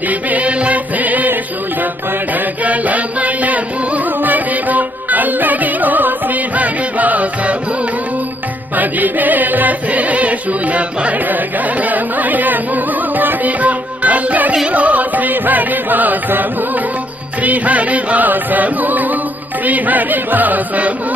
10,000 శేషుల పడగలమయము అదిగో అల్లదిగో శ్రీహరివాసము 10,000 శేషుల పడగలమయము అదిగో అల్లదిగో శ్రీహరివాసము శ్రీహరివాసము శ్రీహరివాసము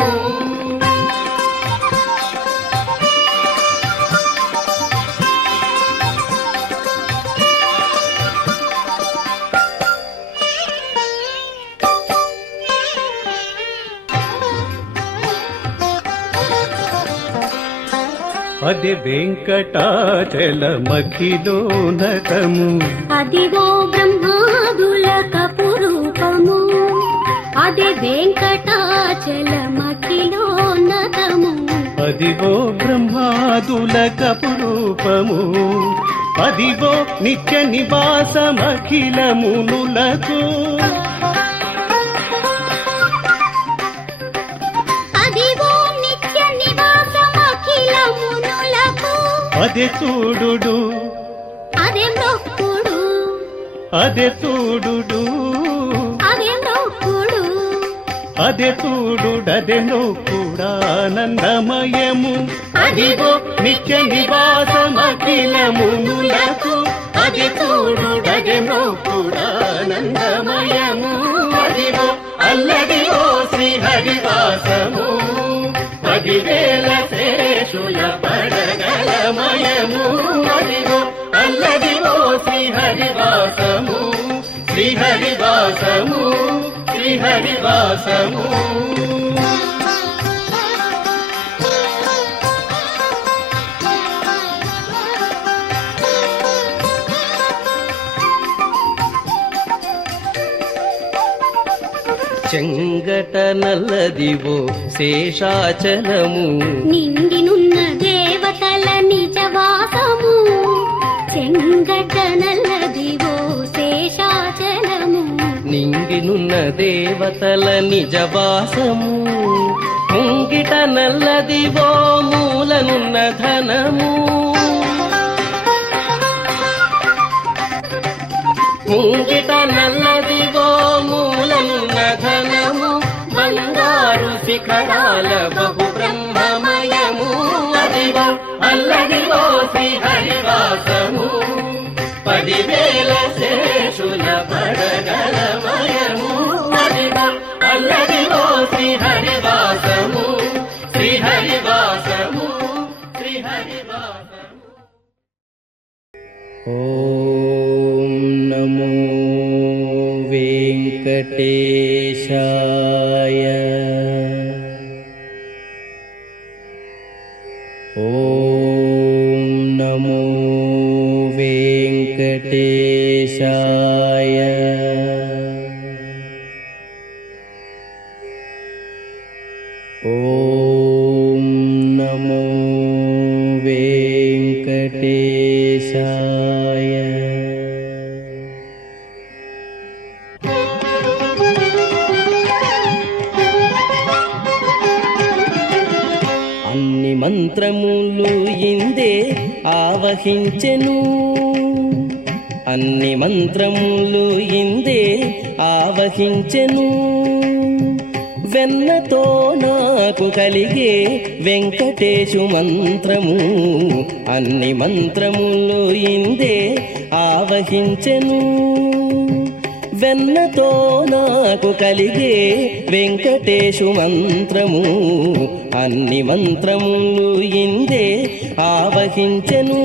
అది వెంకటాచలమఖిలోనతము అదిగో బ్రహ్మాదుల కపురూపము అది వెంకటాచలమఖిలోనతము అదిగో బ్రహ్మాదుల కపురూపము అదిగో నిత్య నివాసమఖిలమునులకు అదే చూడు అదే మొక్కుడు అదే చూడు అదే మొక్కుడు అదే చూడు అదే నొక్కుడానందమయము అదిగో నిత్య నివాసమఖిలమునులకు అదే చూడు అదే నొక్కుడానందమయము అదిగో అల్లదిగో శ్రీహరివాసము 10,000 శేషుల పడగలమయము అదిగో అల్లదిగో శ్రీహరివాసము శ్రీహరివాసము శ్రీహరివాసము చెంగట నల్లదివో శేషాచలము నిండినున్న దేవతల నిజవాసము చెంగట నల్లదివో శేషాచలము నిండినున్న దేవతల నిజవాసము ముంగిట నల్లదివో మూలనున్న ధనము ముంగిట నల్లదివో మూలనున్న ధనము బంగారు శిఖరాల బహు బ్రహ్మమయము అదిగో అల్లదిగో శ్రీహరివాసము 10,000 శేషుల పడగలమయము అదిగో అల్లదిగో శ్రీహరివాసము శ్రీహరివాసము శ్రీహరివాసము ఓం నమో వెంకటేశాయ ఓం నమో వెంకటేశాయ ఓం నమో వెంకటేశాయ అన్ని మంత్రములు ఇందే ఆవహించెను అన్ని మంత్రములు ఇందే ఆవహించెను వెన్నతో నాకు కలిగే వెంకటేశు మంత్రము అన్ని మంత్రములు ఇందే ఆవహించెను వెన్నతో నాకు కలిగే వెంకటేశు మంత్రము అన్ని మంత్రములు ఇందే ఆవహించెను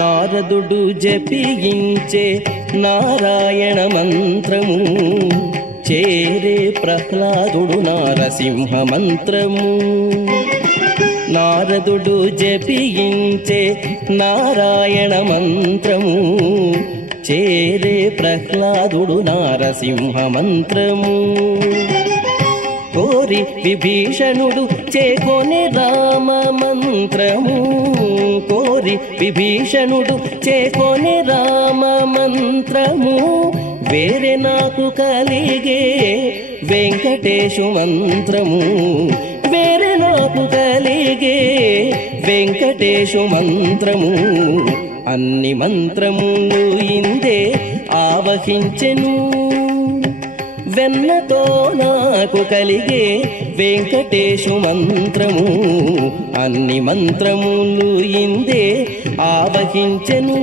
నారదుడు జపించే నారాయణ మంత్రము చేరే ప్రహ్లాదుడు నారసింహ మంత్రము నారదుడు జపించే నారాయణ మంత్రము చేరే ప్రహ్లాదుడు నారసింహ మంత్రము కోరి విభీషణుడు చేకొనే రామ మంత్రము కోరి విభీషణుడు చేకొనే రామ మంత్రము వేరే నాకు కలిగే వెంకటేశు మంత్రము, వేరే నాకు కలిగే వెంకటేశు మంత్రము. అన్ని మంత్రములు ఇందే ఆవహించెను, వెన్నతో నాకు కలిగే వెంకటేశు మంత్రము. అన్ని మంత్రములు ఇందే ఆవహించెను.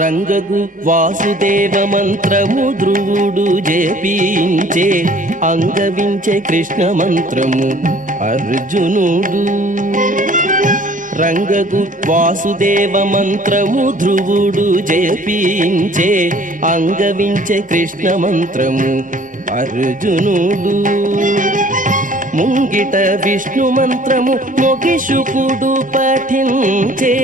రంగగు వాసుదేవ మంత్రము ధ్రువుడు జపించే, అంగవించే కృష్ణ మంత్రము అర్జునుడు. రంగగు వాసుదేవ మంత్రము ధ్రువుడు జపించే, అంగవించే కృష్ణ మంత్రము అర్జునుడు. ముంగిట విష్ణు మంత్రము మొగిషుకుడు పఠించే,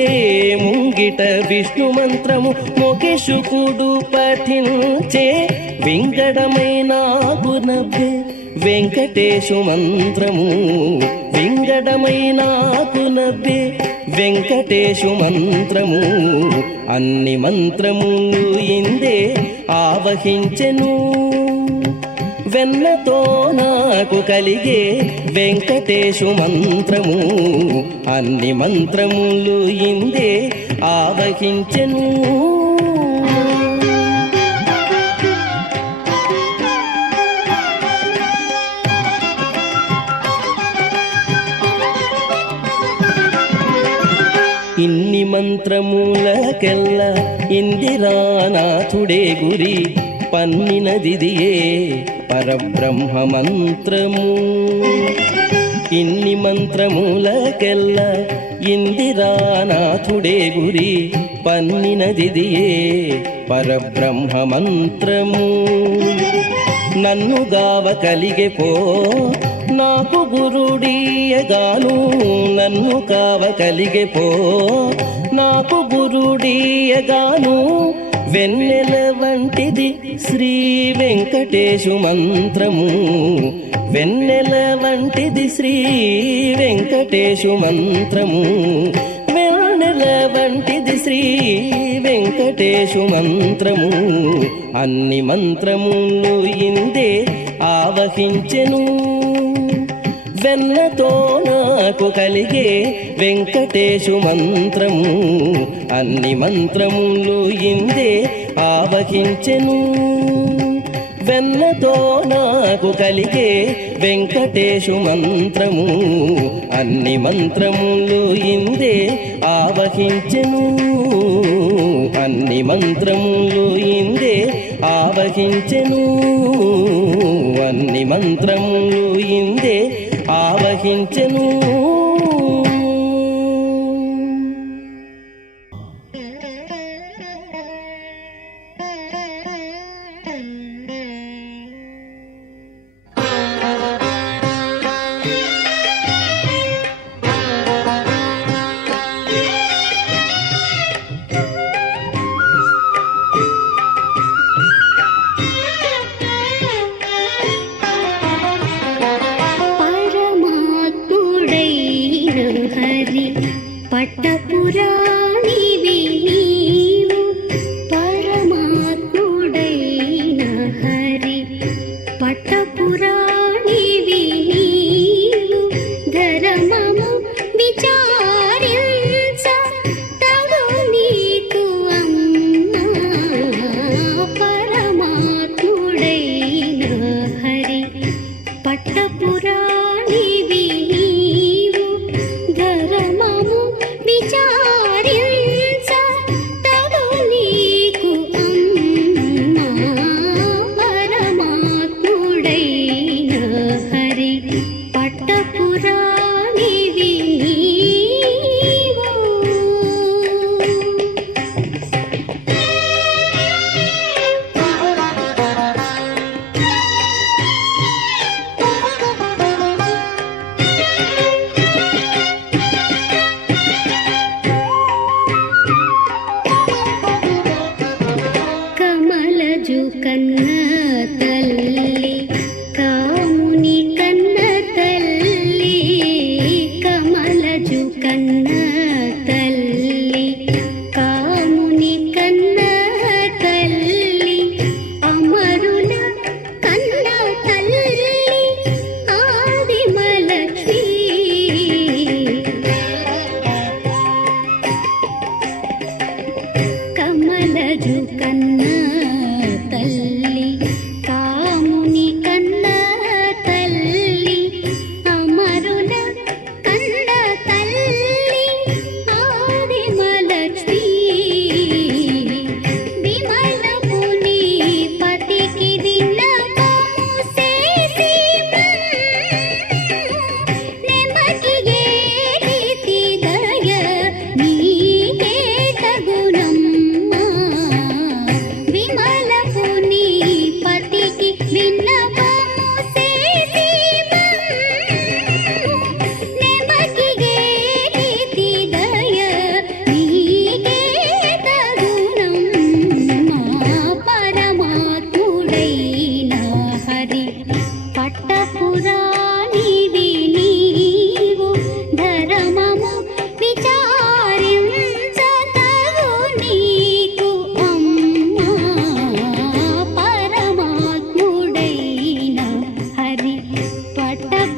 ముంగిట విష్ణు మంత్రము మొగిషుకుడు పఠించే, వింగడమైన గుణభే వెంకటేశు మంత్రము, వింగడమైన గుణభే వెంకటేశు మంత్రము. అన్ని మంత్రములు ఇందే ఆవహించెను, వెన్నతో నాకు కలిగే వెంకటేశు మంత్రము. అన్ని మంత్రములు ఇందే ఆవహించెను. ఇన్ని మంత్రములకెల్ల ఇందిరానాథుడే గురి, పన్నినదిదియే పరబ్రహ్మ మంత్రము. ఇన్ని మంత్రములకెల్ల ఇందిరానాథుడే గురి, పన్నినదిదియే పరబ్రహ్మ మంత్రము. నన్ను గావ కలిగే పో నాకు గురుడీయగాను, నన్ను కావ కలిగే పో నాకు గురుడీయగాను. వెన్నెల వంటిది శ్రీ వెంకటేశు మంత్రము, వెన్నెల వంటిది శ్రీ వెంకటేశు మంత్రము. వెన్నెల వంటిది శ్రీ వెంకటేశు మంత్రము. అన్ని మంత్రములు ఇందే ఆవహించెను, వెన్నతో నాకు కలిగే వెంకటేశు మంత్రము. అన్ని మంత్రములు ఇందే ఆవహించెను, వెన్నతో నాకు కలిగే వెంకటేశు మంత్రము. అన్ని మంత్రములు ఇందే ఆవహించెను, అన్ని మంత్రములు ఇందే ఆవహించెను, అన్ని మంత్రములు ఇందే ఆవహించెను. పట్టపురాణివి నీవు, పరమాత్ముడైన హరి పట్టపురాణివి నీవు. ధర్మము విచారించ తగు నీకు అమ్మా, పరమాత్ముడైన హరి పట్టపురాణివి నీవు. ధర్మము విచారించ తగు నీకు అమ్మా, పరమాత్ముడైన హరి పట్టపురాణివి నీవు.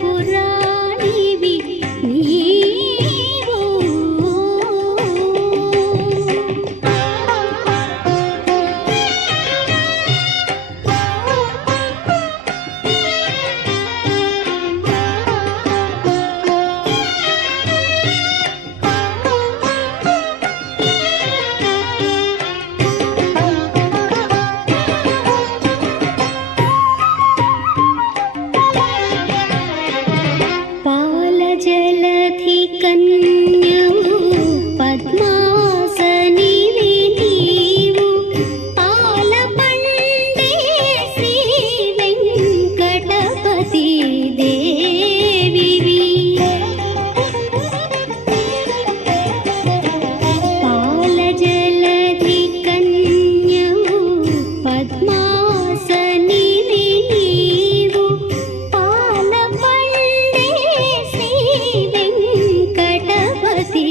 పురాణివి నీవు పాలజలధి కన్యవు పద్మాసనివి నీవు పాలపండే శ్రీ వెంకటపతి దేవివి పాలజలధి కన్యవు పద్మాసనివి నీవు పాలపండే శ్రీ వెంకటపతి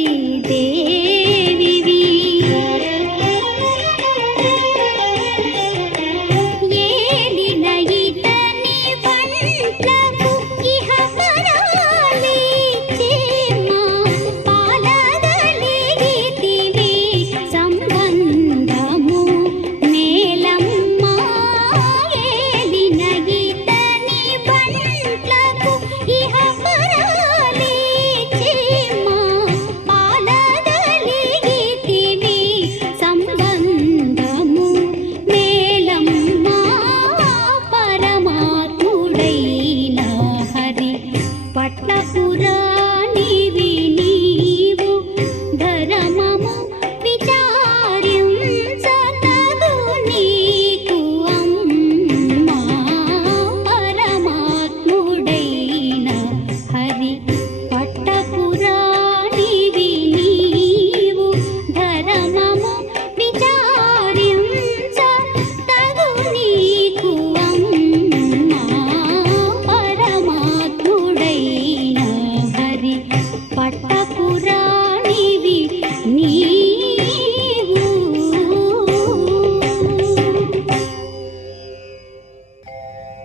దేవివి ఏలిన ఇతని వంట్లకు ఇహ పరాలిచ్చేమా పాలగలిగితివి సంబంధము నేలమ్మా ఏలిన ఇతని వంట్లకు ఇహ పరాలిచ్చేమా పాలగలిగితివి సంబంధము నేలమ్మా పరమాత్ముడైన హరి పట్లపురాణివి నీవు ధర్మము విచారించతగు నీకు అమ్మా పరమాత్ముడైన హరి పట్టపురాణివి నీవు ధర్మము విచారించతగు నీకు అమ్మా పరమాత్ముడైన హరి పట్టపురాణివి నీవు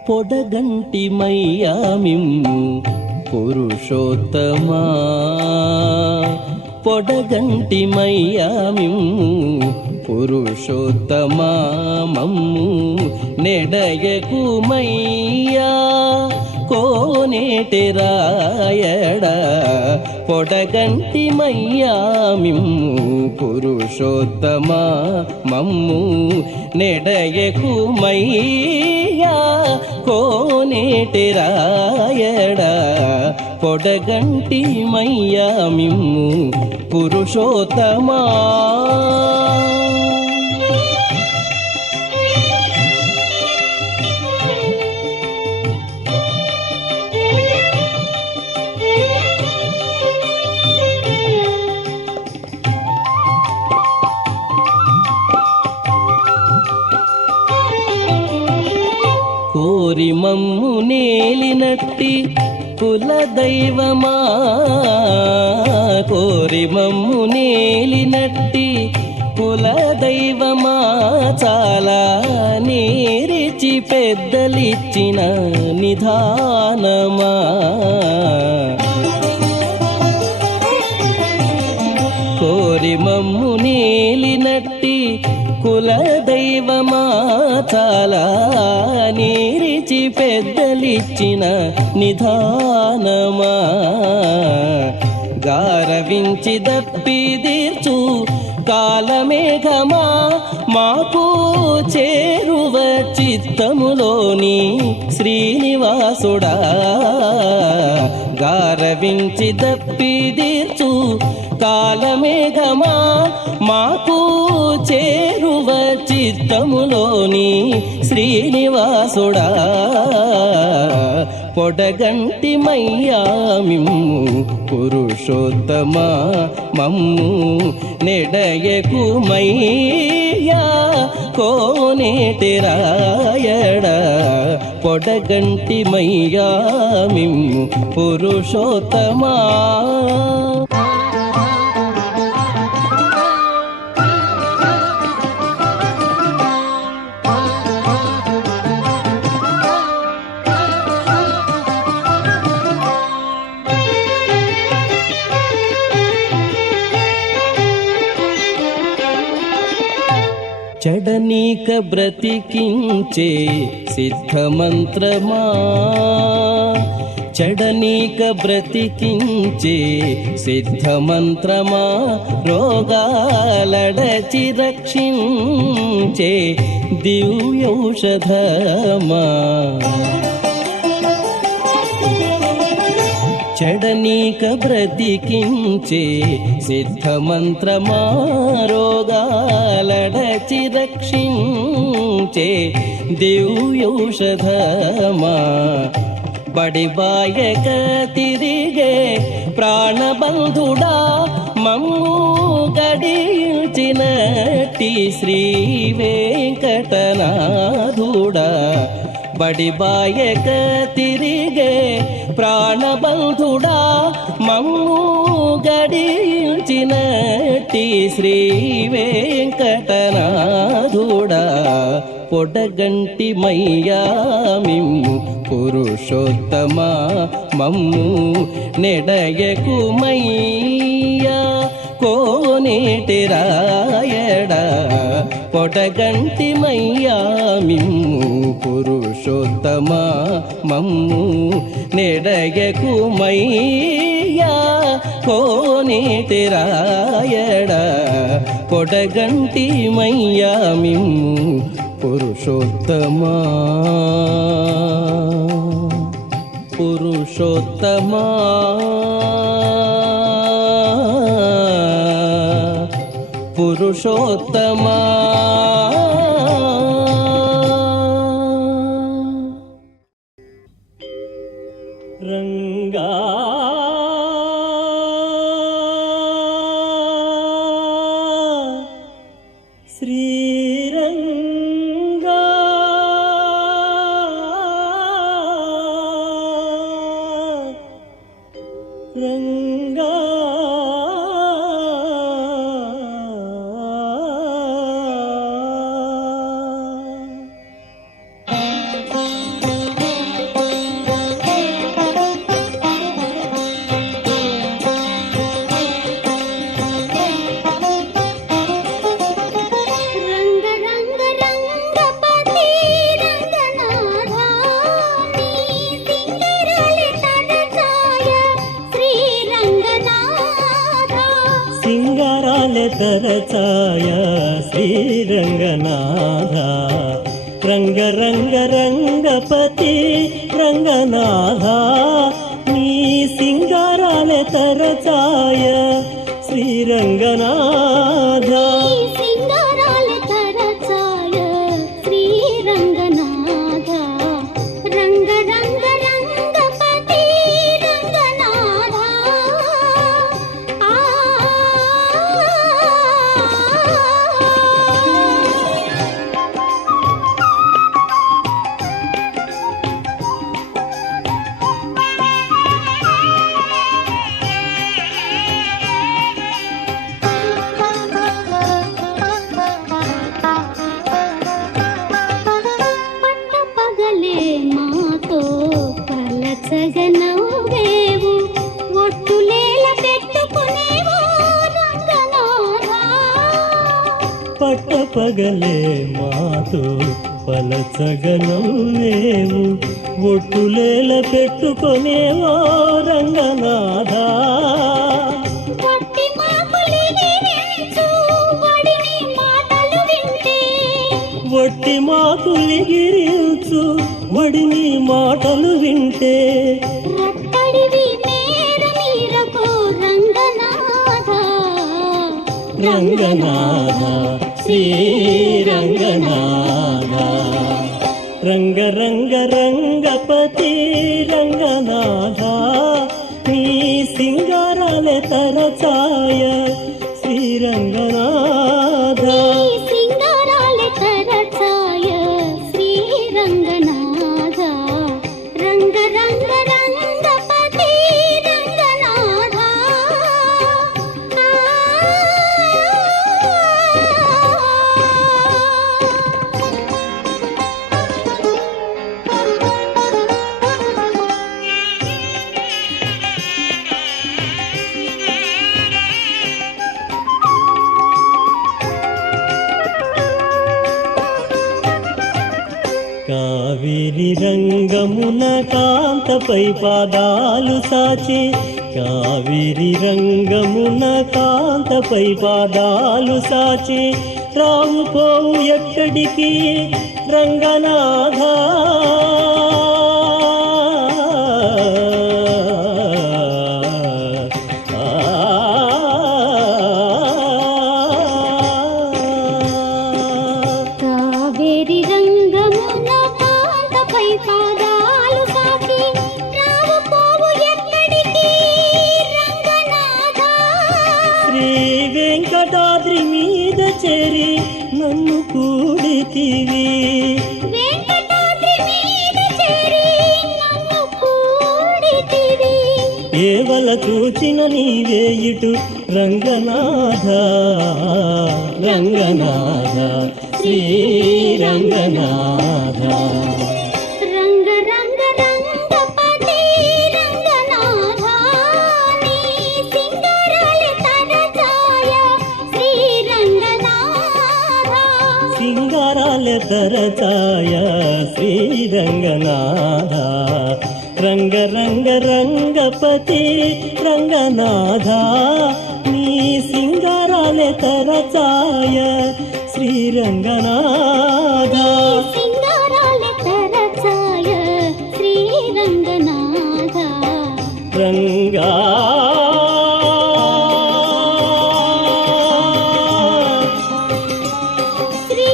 పొడగంటి మయ్యామిమ్ము పురుషోత్తమా పొడగంటి మయ్యామిమ్ము పురుషోత్తమా మమ్ము నెడయకు మయ్యా కోనేటి రాయడా పొడగంటి మయ్యామిమ్ము పురుషోత్తమా మమ్ము నెడయకు మయ్యా కోనేటి రాయడా పొడగంటి మయ్యామిమ్ము పురుషోత్తమా కోరి మమ్ము నేలినట్టి కులదైవమా కోరి మమ్ము నేలినట్టి కులదైవమా చాలా నేరిచి పెద్దలిచ్చిన నిధానమా కోరి మమ్ము నేలినట్టి కులదైవమా చాలా నీరిచి పెద్దలిచ్చిన నిధానమా గారవించి దప్పిదీర్చు కాలమేఘమా మాకు చేరువ చిత్తములోని శ్రీనివాసుడా గారవించి దప్పిదీర్చు కాలమేఘమా మాకు చేరువ చిత్తములోని శ్రీనివాసుడా పొడగంటి మయ్యామిమ్ము పురుషోత్తమా మమ్ము నెడయకు మయ్యా కోనేటి రాయడా పొడగంటి మయ్యామిమ్ము పురుషోత్తమా చెడనీక బ్రతికించే సిద్ధమంత్రమా, చెడనీక బ్రతికించే సిద్ధమంత్రమా, రోగాలడచి రక్షించే దివ్యౌషధమా. చెడనీక బ్రతికించే సిద్ధమంత్రమా, రోగాలడచి రక్షించే దివ్యౌషధమా. బడిబాయక తిరిగే ప్రాణబంధుడా, మమ్ము గడించినట్టి శ్రీ వెంకటనాథుడా. బడిబాయక తిరిగే ప్రాణబంధుడా, మమ్ము గడించినట్టి శ్రీ వెంకటనాథుడా. పొడగంటి మయ్యా మిమ్ము పురుషోత్తమా, మమ్ము నెడయకు మయ్యా కోనేటి రాయడా. పొడగంటి మయ్యా మిమ్ము పురుషోత్తమా, మమ్ము నెడయకు మయ్యా కోనేటి రాయడా. పొడగంటి మయ్యా మిమ్ము పురుషోత్తమా, పురుషోత్తమా, పురుషోత్తమా. రంగా శ్రీరంగా రంగా తరచాయ శ్రీరంగనాథ. రంగ రంగ రంగపతి రంగనాథ, నీ సింగారాలే తరచాయ శ్రీరంగనాథ. పట్టపగలే మాతో పలచగనవ్వేవు, ఒట్టులేల పెట్టుకునేవో రంగనాథ. వట్టి మాకులిగిరించు వడిని మాటలు వింటే, రంగనాథ శ్రీరంగనాథ. రంగ రంగ రంగపతి రంగనాథ, నీ సింగారాలే తరచాయ శ్రీరంగనాథ. రంగమున కాంతపై పాదాలు సాచి కావేరి రంగమున కాంతపై పాదాలు సాచి రావు పోవు ఎక్కడికి రంగనాథా కావేరి రంగమున కాంతపై పాదాలు సాచి రావు పోవు ఎక్కడికి రంగనాథా. శ్రీ వెంకటాద్రి మీద చేరి నన్ను కూడితివి వెంకటాద్రి మీద చేరి నన్ను కూడితివి. కేవల చూచిన నీవే ఇటు రంగనాథ రంగనాథ శ్రీ రంగనాథ. రంగ రంగ రంగపతి రంగనాథా నీ సింగారాల తరచాయ శ్రీ రంగనాథా. సింగారాల తరచాయ శ్రీ రంగనాథ. రంగ రంగ రంగపతి రంగనాథ నీ సింగారాల తరచాయ శ్రీ రంగనాథ. సింగారాల తరచాయ శ్రీ రంగనాథా. రంగా శ్రీ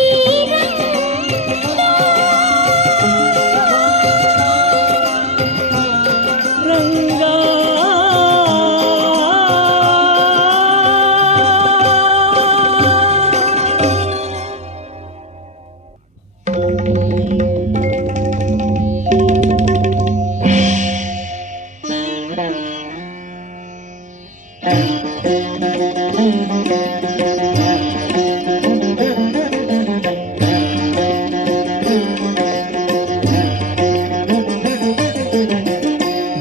రంగా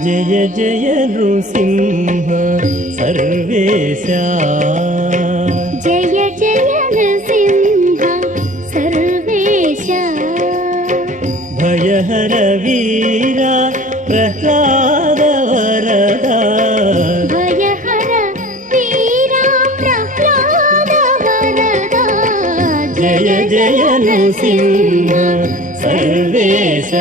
జయ జయ నృసింహ సర్వేశ. జయ జయ నృసింహ సర్వేశ. భయహర వీర ప్రహ్లాద వరద. భయహర వీరా ప్రహ్లాద వరద. జయ జయ నృసింహ సర్వేశ.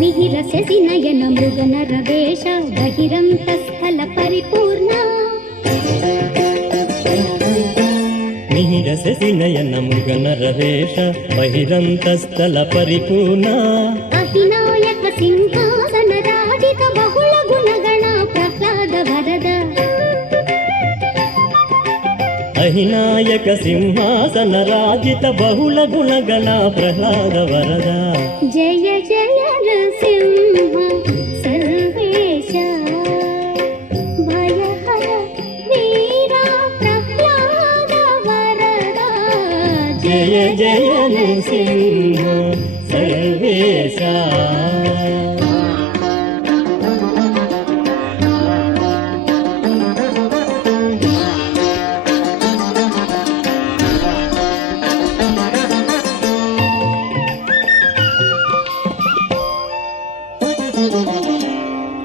మిహిర శశి నయన మృగన రవేశ బహిరంతస్థల పరిపూర్ణ. మిహిర శశి నయన మృగన రవేశ బహిరంతస్థల పరిపూర్ణ. అహినాయక సింహాసన రాజిత బహుళ గుణగణ ప్రహ్లాద వరద. అహినాయక సింహాసన రాజిత బహుళ గుణగణ ప్రహ్లాద వరద. జయ జయ నృసింహ సర్వేశ. భయహర వీరా ప్రహ్లాద వరద. జయ జయ నృసింహ సర్వేశ.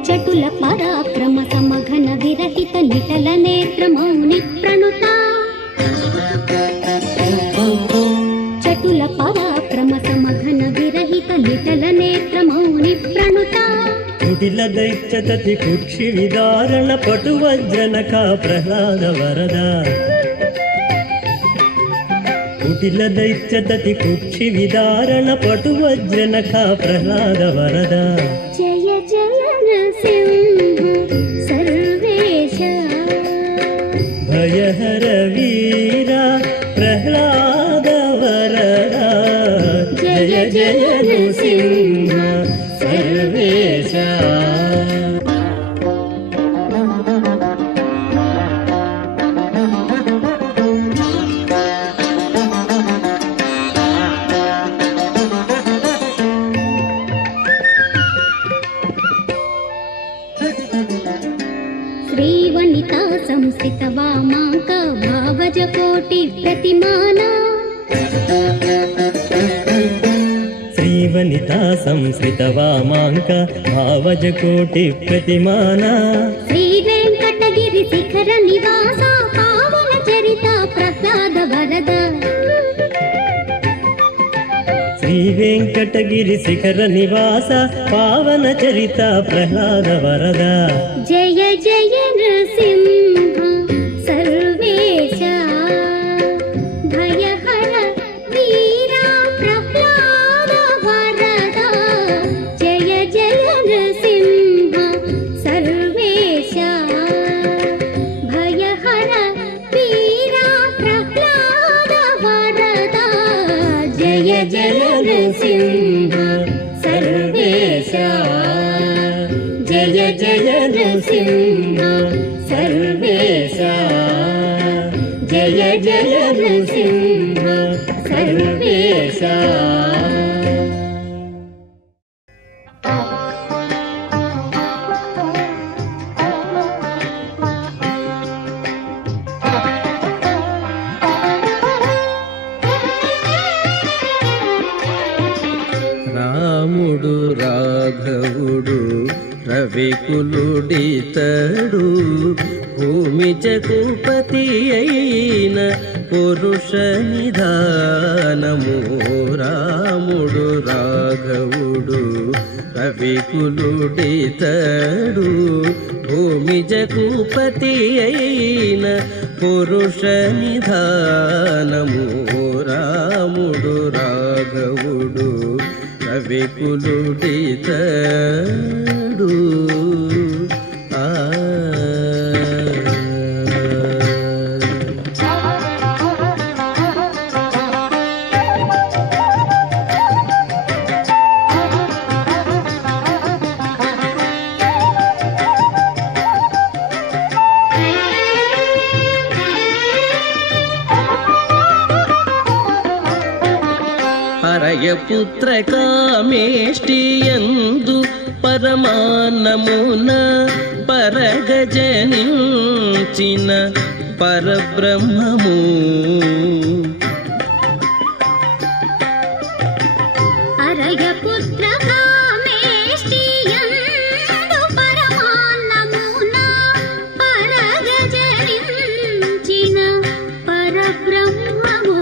చటుల పరాక్రమ సమఘన విరహిత నిటల నేత్ర మౌని ప్రణుత. చటుల పరాక్రమ సమఘన విరహిత నిటల నేత్ర మౌని ప్రణుత. కుటిల దైత్యతతి కుక్షి విదారణ పటు వజ్రనఖ ప్రహ్లాద వరద. కుటిల దైత్యతతి కుక్షి విదారణ పటు వజ్రనఖ ప్రహ్లాద వరద. జయ జయ నృసింహ సర్వేశ. భయహర వీర ప్రహ్లాద వరద. జయ జయ నృసింహ సర్వేశ. శ్రీవనితా సంస్థిత వామాంక భావజ కోటి ప్రతిమాన శ్రీవనితా సంశ్రిత వామాంక భావజ కోటి ప్రతిమాన శ్రీ వెంకటగిరి శిఖర నివాస పావన చరిత ప్రహ్లాద వరద శ్రీ వెంకటగిరి శిఖర నివాస పావన చరిత ప్రహ్లాద వరద జయ జయ నృసింహ సర్వేశ భయహర వీరా ప్రహ్లాద వరద జయ జయ నృసింహ సర్వేశ భయహర వీరా ప్రహ్లాద వరద జయ జయ నృసింహ సర్వేశ జయ జయ నృసింహ సర్వేశ జయ జయ నృసింహ సర్వేశ రాముడు రాఘవుడు రవికులుడితడు భూమి జగుపతి అయిన పురుష నిధానము. రాముడు రాఘవుడు రవికులుడితడు భూమి జగుపతి అయిన పురుష నిధానము. రాముడు రాఘవుడు రవికులుడితడు హరయపుత్ర కామేష్టియందు పరమాన్నమున పరగజనించిన పరబ్రహ్మము. అరయపుత్ర కామేష్టియందు పరమాన్నమున పరగజనించిన పరబ్రహ్మము.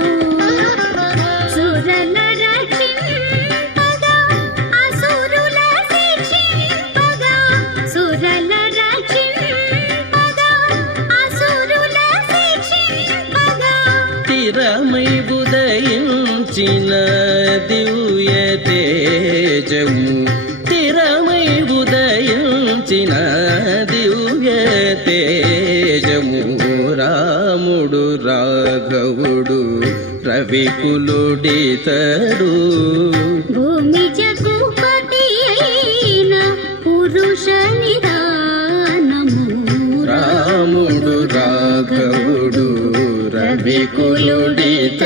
సురల రక్షింపగా అసురుల శిక్షింపగా సురల రక్షింపగా అసురుల శిక్షింపగా తిరమై ఉదయించిన దివ్య తేజము. తిరమై ఉదయించిన దివ్య తేజము. రాముడు రాఘవుడు రవికులుడితడు భూమి జగుపతి అయిన పురుష నిధానము. రాముడు రాఘవుడు రవికులుడితడు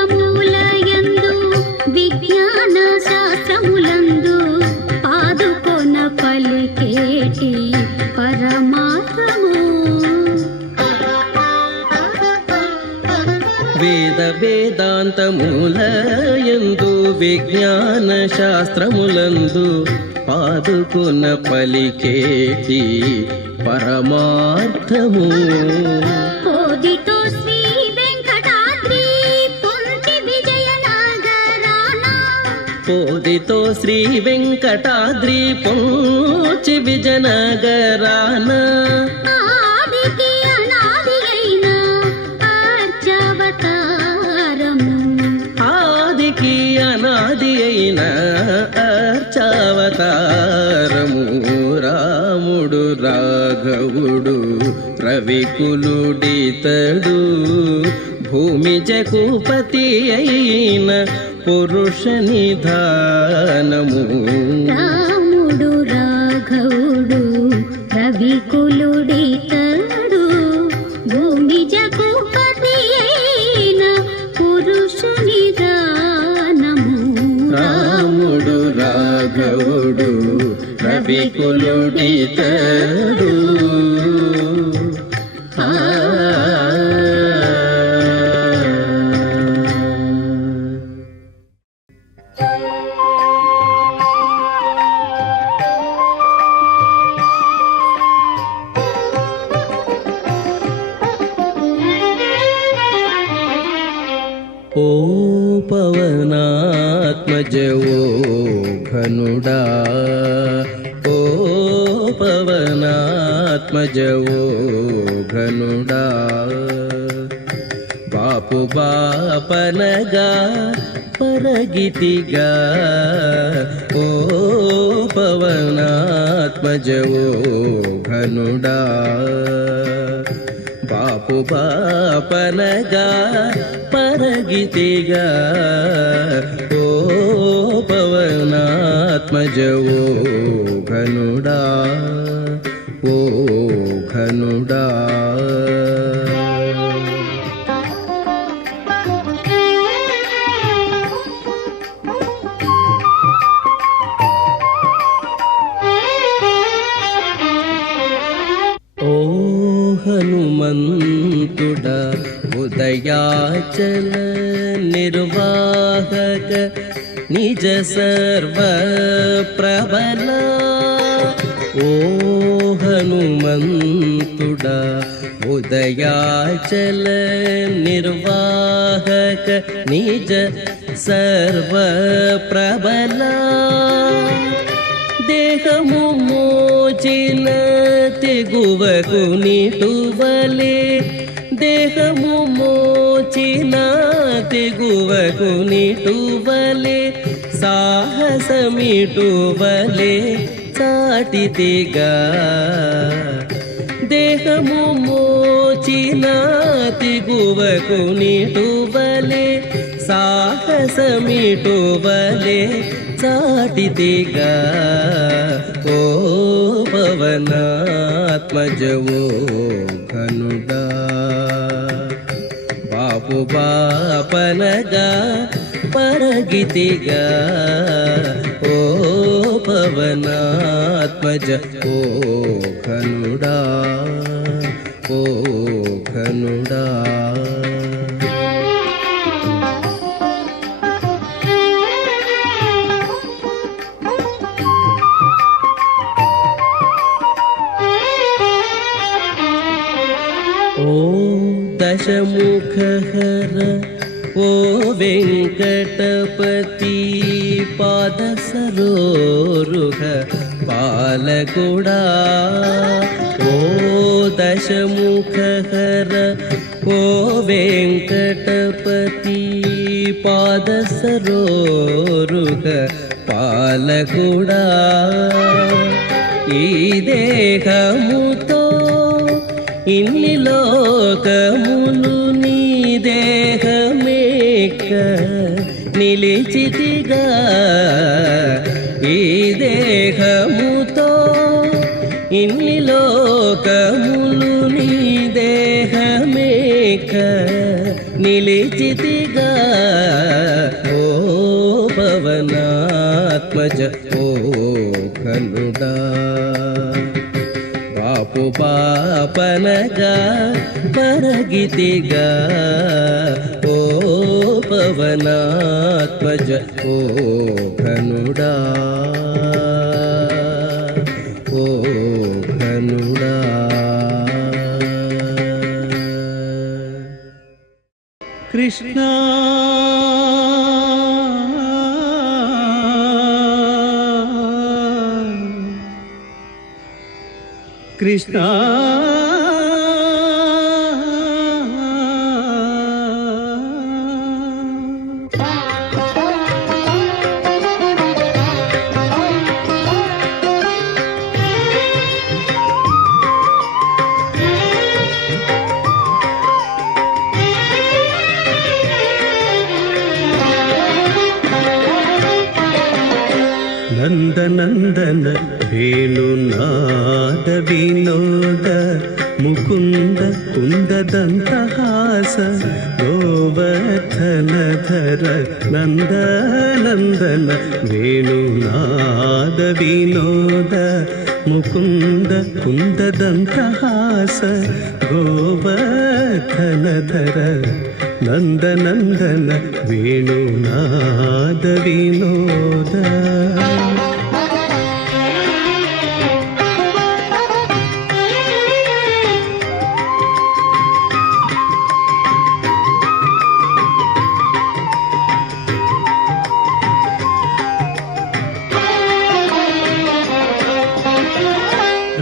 వేదాంతములయందు విజ్ఞాన శాస్త్రములందు పాదుకొన పలికేటి పరమాత్మము. వేదాంతములయందు విజ్ఞాన శాస్త్రములందు పాదుకొన పలికేటి పరమార్థము. కోదితో శ్రీ వెంకటాద్రి పొంచి విజయనగరాన పోదితో శ్రీ వెంకటాద్రి పొంచి విజయనగరాన ఆదికి అనాది అయిన అర్చావతారము. ఆదికి అనాది అయిన అర్చావతారము. రాముడు రాఘవుడు రవికులుడితడు భూమి జగుపతి అయిన పురుష నిధానము. రాఘవుడు రవికులుడితడు ఓ పవనాత్మజవో ఘనుడా ఓ పవనాత్మజవో ఘనుడా బాపు బాపనగా పరగితిగా ఓ పవనాత్మజవో ఘనుడా బాపు బాపనగా పరగితిగా ఓ పవనాత్మజవో ఘనుడా ఓ ఘనుడా హనుమంతుడ ఉదయాచల నిర్వాహక నిజ సర్వ ప్రబల ఓ హనుమంతుడ ఉదయాచల నిర్వాహక నిజ సర్వ ప్రబల దేహము మోచిన తెగువకు నిటువలే దేహము మోచిన తెగువకు నిటువలే సాహసమిటువలే చాటితిగా దేహము మోచిన తెగువకు నిటువలే సాహసమిటువలే చాటితిగా ఓ పవనాత్మజవో ఘనుడా బాపు బాపనగా పరగితిగా ఓ పవనాత్మజ ఓ ఘనుడా ఓ ఘనుడా ఓ దశముఖహర ఓ వెంకటపతి పాద సరోరుహ పాలకుడా ఓ దశముఖహర ఓ వెంకటపతి పాద సరోరుహ పాలకుడా ఈ దేహముతో ఇన్ని లోకములు నీ దేహమేక నిలిచితిగా ఈ దేహముతో ఇన్ని లోకములు నీ దేహమేక నిలిచితిగా ఓ పవనాత్మజ ఓ ఘనుడా బాపు బాపనగా పరగితిగా ఓ పవనాత్మజ ఓ ఘనుడా ఓ ఘనుడా కృష్ణ కృష్ణ ನಂದನಂದನ ವೇಣುನಾದ ವಿನೋದ ಮುಕುಂದ ಕುಂದದಂತಹಾಸ ಗೋವರ್ಧನಧರ ನಂದ ನಂದನ ವೇಣುನಾದ ವಿನೋದ ಮುಕುಂದ ಕುಂದದಂತಹಾಸ ಗೋವರ್ಧನಧರ ನಂದ ನಂದನ ವೇಣುನಾದ ವಿನೋದ.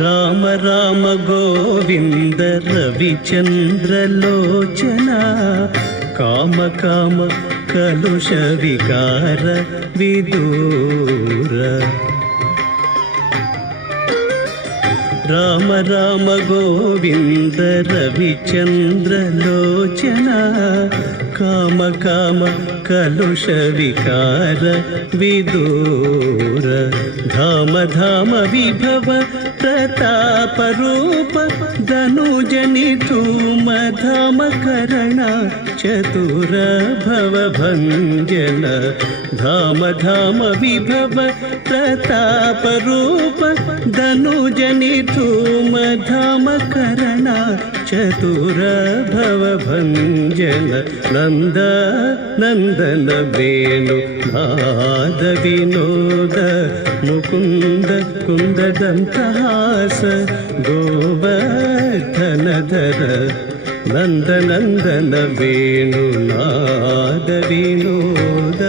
రామ రామ గోవింద రవిచంద్రలోచన కామ కామ కలుష వికార విదూర. రామ రామ గోవింద రవిచంద్రలోచన కామ కామ కలుష వికార విదూర. ధామ ధామ విభవ ప్రతాప రూప ధనుజని ధూమ ధామ కరణ చతుర భవ భంజన. ధామ ధామ విభవ ప్రతాప రూప ధనుజని ధూమ ధామ కరణ చతుర భవ భంజన. నంద నందన వేణు నాద వినోద ముకుంద కుందదంతహాಸ ಗೋವರ್ಧನಧರ ನಂದ ನಂದನ ವೇಣುನಾದ ವಿನೋದ.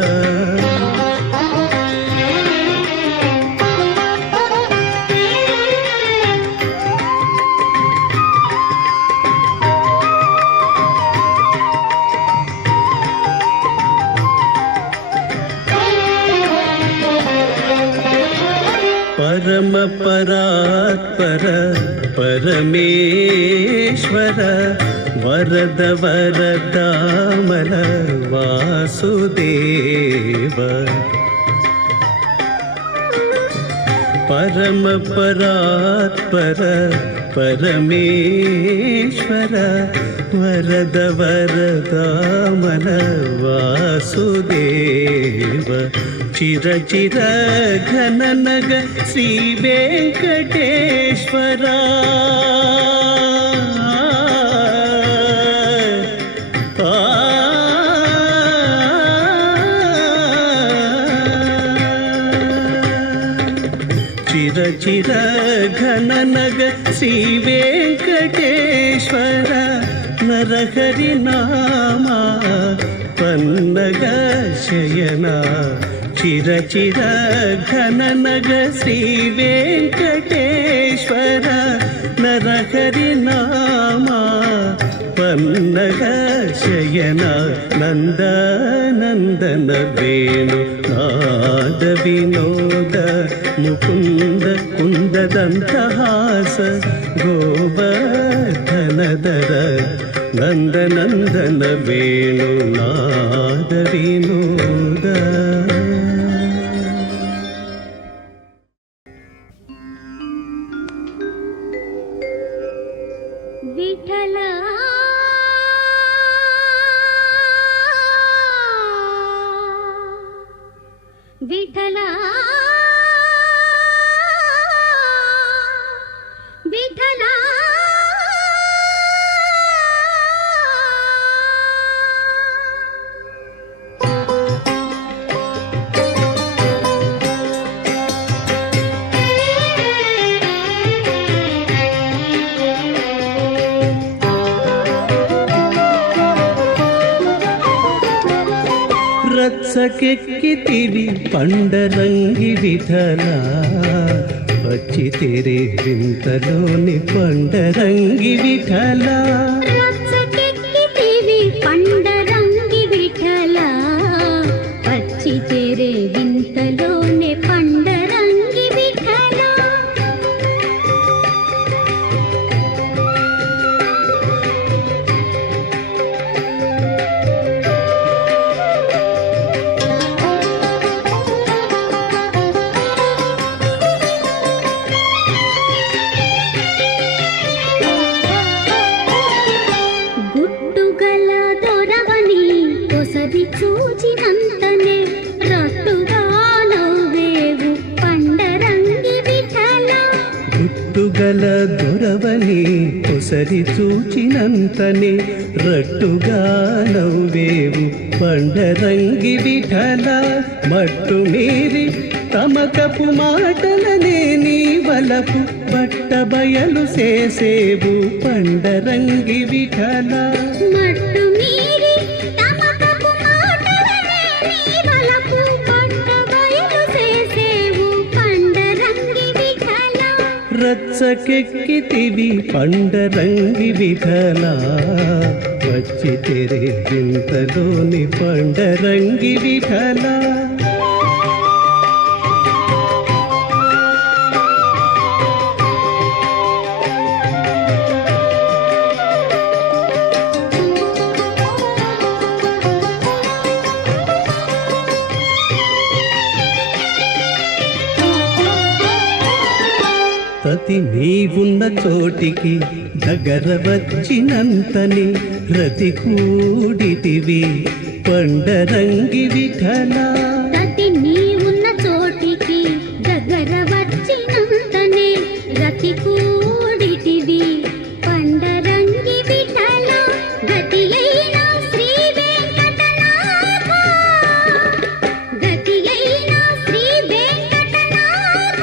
పరమ పరాత్పర పరమేశ్వర వరద వరదామల వాసుదేవ. పరమ పరాత్పర పరమేశ్వర వరద వరదామల వాసుదేవ. చిర చిర ఘన నగ శ్రీ వెంకటేశ్వర. చిర చిర ఘన నగ శ్రీ వెంకటేశ్వర నరహరి నామ పన్నగ శయన. చిర చిర ఘన నగ శ్రీ వెంకటేశ్వర నరహరి నామ పన్నగ శయన. నంద నందన వేణు నాద వినోద ముకుంద కుందదంతహాಸ ಗೋವರ್ಧನಧರ ನಂದ ನಂದನ ವೇಣುನಾದ ವಿನೋದ. ವಿಠಲ ವಿಠಲ ವಿಠಲ ರತ್ಸಕ್ಕೆಕ್ಕಿತಿವಿ పండరంగి విఠల వచ్చి తెరే వింతలోని పండరంగి విఠల. ರತ್ಸಕ್ಕೆಕ್ಕಿತಿವಿ పండరంగి విఠల వచ్చి తెరే వింతలోనే పండరంగి విఠల. చక్కవని కొసరి చూచినంతనే రట్టుగా నవ్వేవు పండరంగి విఠల. మట్టు మీరి తమకపు మాటలనే నీ వలపు బట్ట బయలు చేసేవు పండరంగి విఠల. మట్టు మీరి తమకపు మాటలనే నీ వలపు బట్ట బయలు చేసేవు పండరంగి విఠల. రచ్చకెక్కితివి పండరంగి విఠల, వచ్చి తెరే వింతలోని పండరంగి విఠల. సతి నీవున్న చోటికి దగ్గర వచ్చినంతని రతి కూడితివి పండరంగి విఠల. సతి నీవున్న చోటికి దగ్గర వచ్చినంతనే రతి కూడితివి పండరంగి విఠల. గతి అయిన శ్రీ వెంకటనాథ, గతి అయిన శ్రీ వెంకటనాథ,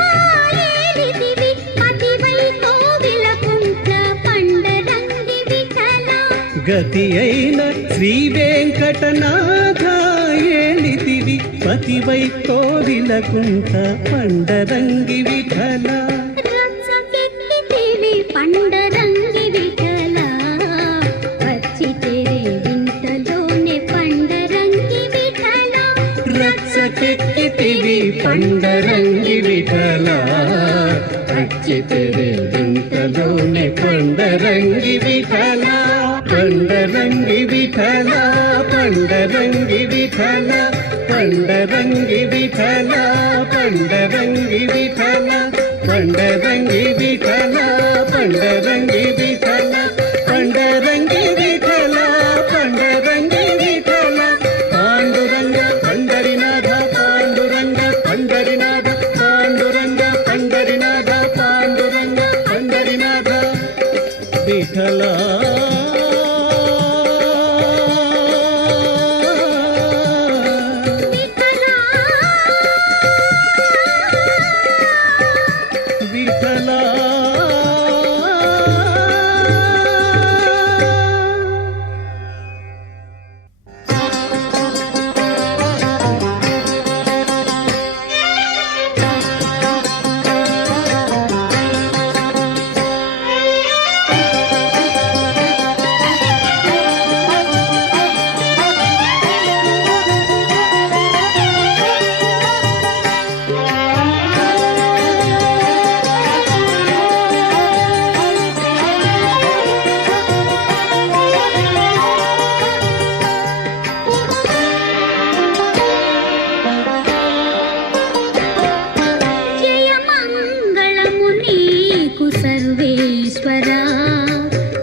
ఏలితివి పతివై కోవిలకుంట్ల పండరంగి విఠల. గతి అయిన శ్రీ వెంకటనాథ, ఏలితివి పతివై కోవిలకుంట పండరంగి విఠల. రచ్చకెక్కితివి పండరంగి విఠల, వచ్చి తెరే వింతలోనే పండరంగి విఠల. రచ్చకెక్కితివి పండరంగి విఠల, వచ్చి తెరే వింతలోనే పండరంగి విఠల. పండరంగి విఠల, పండరంగి విఠల, పండరంగి విఠల, పండరంగి విఠల, పండరంగి విఠల, పండరంగి విఠల, పండరంగి విఠల, పండరంగి విఠల. పాండురంగ పండరినాథ, పాండురంగ పండరినాథ, పాండురంగ పండరినాథ, పాండురంగ పండరినాథ విఠల.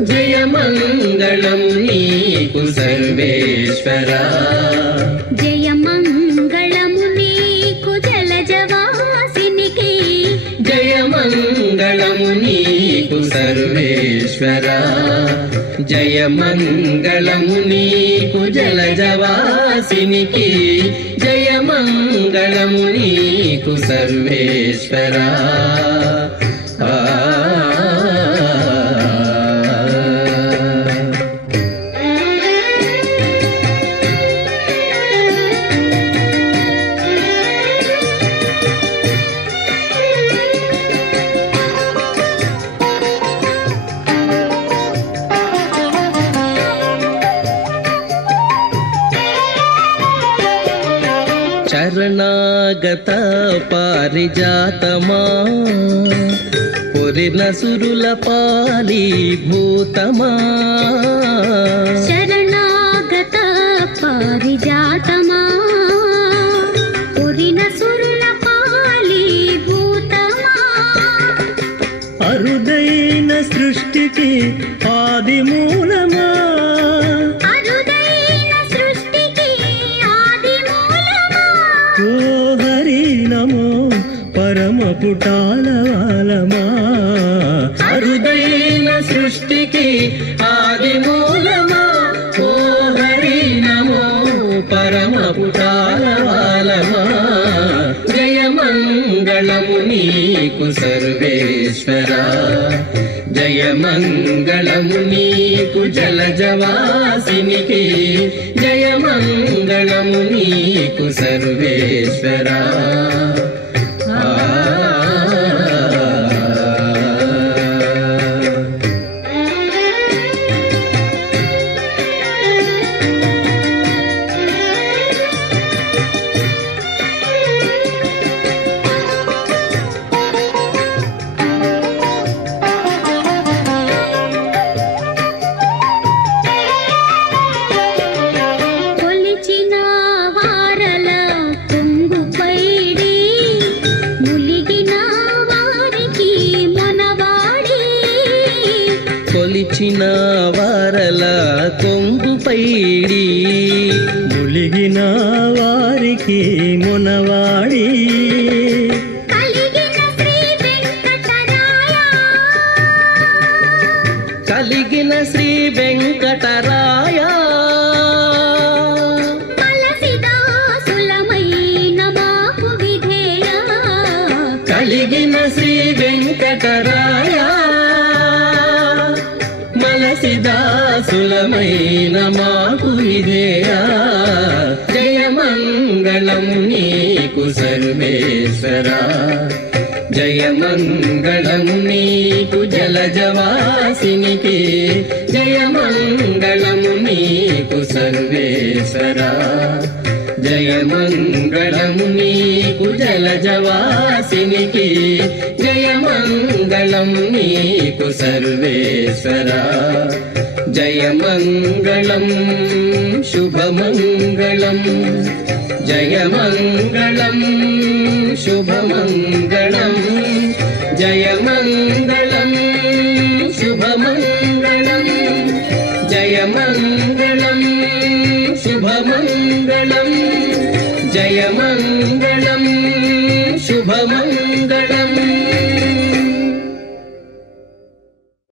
జయమంగళం నీకు సర్వేశ్వరా, జయమంగళము నీకు జలజవాసినికి, జయమంగళము నీకు సర్వేశ్వరా, జయమంగళము నీకు జలజవాసినికి, జయమంగళము నీకు సర్వేశ్వరా. శరణాగత పారిజాతమా, పొరిన సురుల పాలి భూతమా, శరణాగత పారిజాతమా, పొరిన సురుల పాలి భూతమా. అరుదైన సృష్టికి ఆది మూలమా, అరుదైన సృష్టికి ఆది మూలమా. ఓ హరి నమో పరమ పుటాలవాలమా, అరుదైన సృష్టికి ఆది మూలమా ఓ హరి నమో పరమ పుటాలవాలమా జయమంగళము నీకు సర్వేశ్వరా జయమంగళము నీకు జలజవాసినికి జయమంగళము నీకు సర్వేశ్వరా కొలిచిన వారల కొంగుపైడి ములిగిన వారికి మనవాడి కొలిచిన వారల కొంగుపైడి ములిగిన వారికి మునవాడి కలిగిన శ్రీ వెంకటరాయ కలిగిన శ్రీ వెంకటరాయ మలసిదాసులమైన మాకు విధేయ జయమంగళము నీకు సర్వేశ్వరా జయమంగళము నీకు జలజవాసినికి జయమంగళము నీకు సర్వేశ్వరా జయమంగళము నీకు జలజవాసినికి జయమంగళము నీకు సర్వేశ్వరా జయమంగళం శుభమంగళం జయమంగళం శుభమంగళం జయమంగళం శుభమంగళం జయమంగళం శుభమంగళం